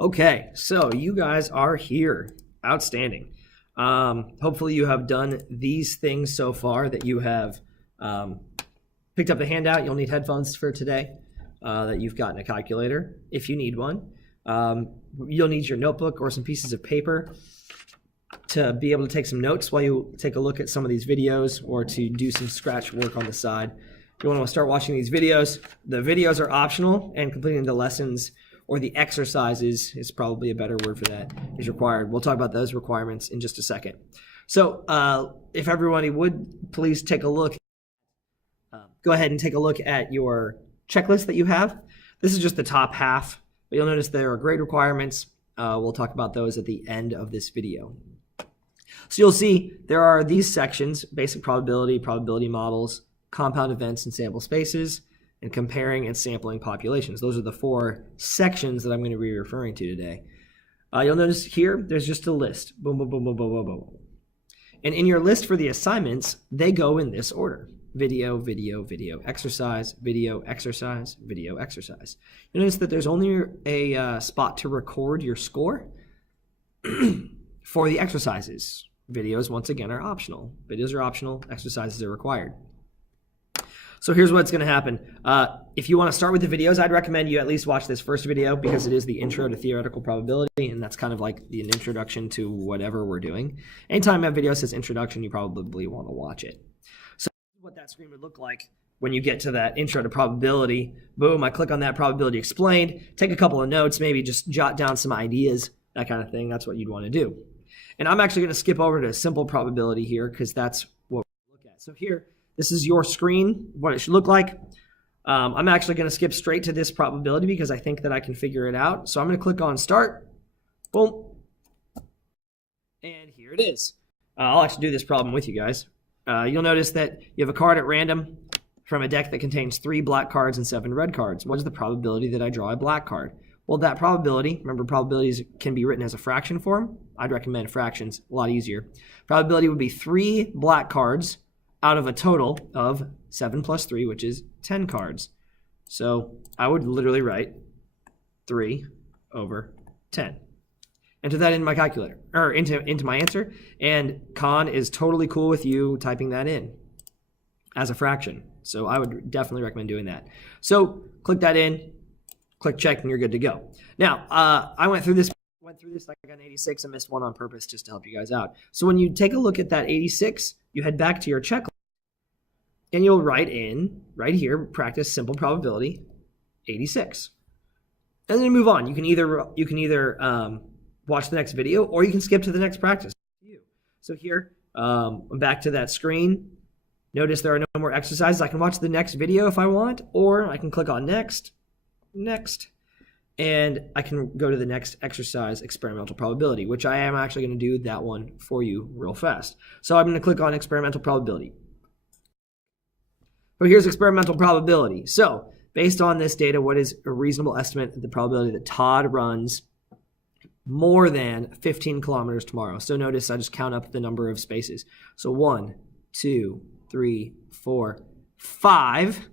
Okay, so you guys are here. Outstanding. Hopefully you have done these things so far, that you have picked up the handout. You'll need headphones for today, that you've gotten a calculator if you need one. You'll need your notebook or some pieces of paper to be able to take some notes while you take a look at some of these videos, or to do some scratch work on the side. If you want to start watching these videos, the videos are optional, and completing the lessons or the exercises is probably a better word for that, is required. We'll talk about those requirements in just a second. So if everybody would please take a look, go ahead and take a look at your checklist that you have. This is just the top half, but you'll notice there are grade requirements. We'll talk about those at the end of this video. So you'll see there are these sections: basic probability, probability models, compound events and sample spaces, and comparing and sampling populations. Those are the four sections that I'm going to be referring to today. You'll notice here, there's just a list. Boom, boom, boom, boom, boom, boom, boom. And in your list for the assignments, they go in this order: video, video, video, exercise, video, exercise, video, exercise. You'll notice that there's only a spot to record your score for the exercises. Videos, once again, are optional. Videos are optional, exercises are required. So here's what's going to happen. If you want to start with the videos, I'd recommend you at least watch this first video, because it is the intro to theoretical probability, and that's kind of like an introduction to whatever we're doing. Anytime a video says introduction, you probably want to watch it. So what that screen would look like when you get to that intro to probability. Boom, I click on that, probability explained, take a couple of notes, maybe just jot down some ideas, that kind of thing. That's what you'd want to do. And I'm actually going to skip over to simple probability here, because that's what we look at. So here, this is your screen, what it should look like. I'm actually going to skip straight to this probability because I think that I can figure it out. So I'm going to click on start. Boom. And here it is. I'll actually do this problem with you guys. You'll notice that you have a card at random from a deck that contains 3 black cards and 7 red cards. What is the probability that I draw a black card? Well, that probability, remember, probabilities can be written as a fraction form. I'd recommend fractions, a lot easier. Probability would be 3 black cards out of a total of 7 plus 3, which is 10 cards. So I would literally write 3 over 10. Enter that in my calculator, or into my answer. And Khan is totally cool with you typing that in as a fraction. So I would definitely recommend doing that. So click that in, click check, and you're good to go. Now, I went through this like I got an 86. I missed one on purpose just to help you guys out. So when you take a look at that 86, you head back to your checklist, and you'll write in, right here, practice simple probability 86. And then move on. You can either watch the next video, or you can skip to the next practice. So here, I'm back to that screen. Notice there are no more exercises. I can watch the next video if I want, or I can click on next, and I can go to the next exercise, experimental probability, which I am actually going to do that one for you real fast. So I'm going to click on experimental probability. But here's experimental probability. So based on this data, what is a reasonable estimate of the probability that Todd runs more than 15 kilometers tomorrow? So notice I just count up the number of spaces. So 1, 2, 3, 4, 5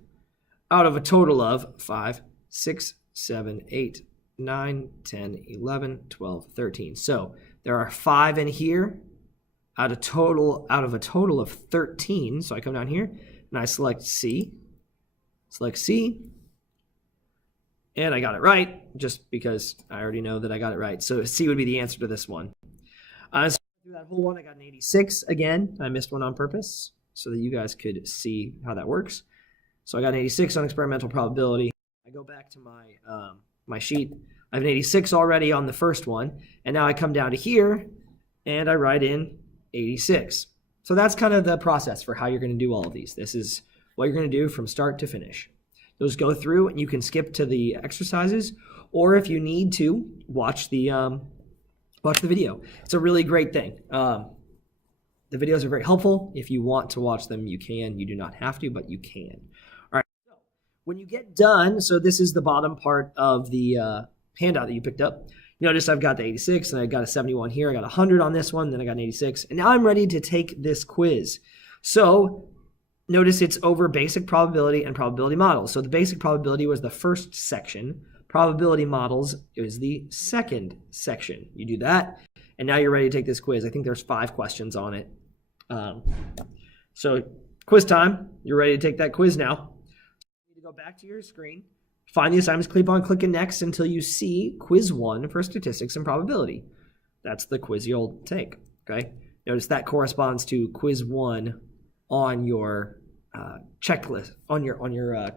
out of a total of 5, 6, 7, 8, 9, 10, 11, 12, 13. So there are 5 in here out of a total of 13. So I come down here and I select C. And I got it right, just because I already know that I got it right. So C would be the answer to this one. So through that whole one, I got an 86 again. I missed one on purpose so that you guys could see how that works. So I got an 86 on experimental probability. I go back to my sheet. I have an 86 already on the first one, and now I come down to here and I write in 86. So that's kind of the process for how you're going to do all of these. This is what you're going to do from start to finish. Those go through, and you can skip to the exercises, or if you need to, watch the video. It's a really great thing. The videos are very helpful. If you want to watch them, you can. You do not have to, but you can. All right. So when you get done, so this is the bottom part of the handout that you picked up. Notice I've got the 86, and I got a 71 here. I got 100 on this one, then I got an 86. And now I'm ready to take this quiz. So notice it's over basic probability and probability models. So the basic probability was the first section. Probability models is the second section. You do that, and now you're ready to take this quiz. I think there's 5 questions on it. So quiz time. You're ready to take that quiz now. You need to go back to your screen, find the assignments, keep on clicking next until you see quiz 1 for statistics and probability. That's the quiz you'll take, okay? Notice that corresponds to quiz 1 on your checklist, on your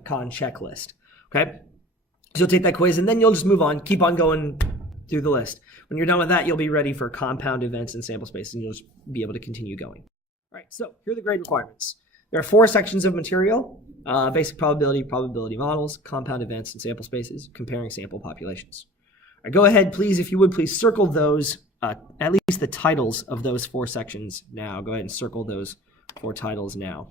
con checklist, okay? So you'll take that quiz and then you'll just move on, keep on going through the list. When you're done with that, you'll be ready for compound events and sample space, and you'll just be able to continue going. All right, so here are the grade requirements. There are 4 sections of material: basic probability, probability models, compound events, and sample spaces, comparing sample populations. All right, go ahead, please, if you would, please circle those, at least the titles of those 4 sections now. Go ahead and circle those 4 titles now.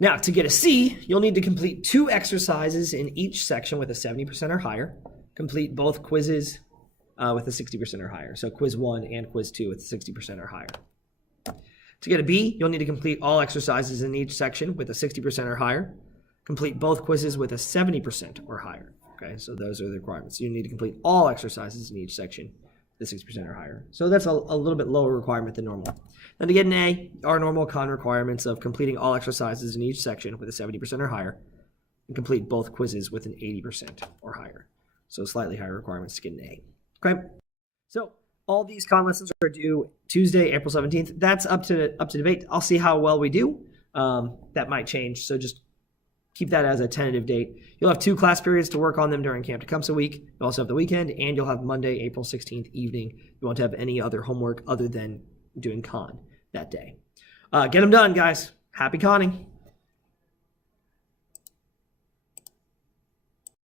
Now, to get a C, you'll need to complete 2 exercises in each section with a 70% or higher. Complete both quizzes with a 60% or higher. So quiz 1 and quiz 2 with 60% or higher. To get a B, you'll need to complete all exercises in each section with a 60% or higher. Complete both quizzes with a 70% or higher. Okay, so those are the requirements. You need to complete all exercises in each section with 60% or higher. So that's a little bit lower requirement than normal. Then to get an A, our normal con requirements of completing all exercises in each section with a 70% or higher, and complete both quizzes with an 80% or higher. So slightly higher requirements to get an A. Okay, so all these con lessons are due Tuesday, April 17th. That's up to debate. I'll see how well we do. That might change, so just keep that as a tentative date. You'll have 2 class periods to work on them during Camp Tecumseh week. You also have the weekend, and you'll have Monday, April 16th evening. You won't have any other homework other than doing con that day. Get them done, guys. Happy conning.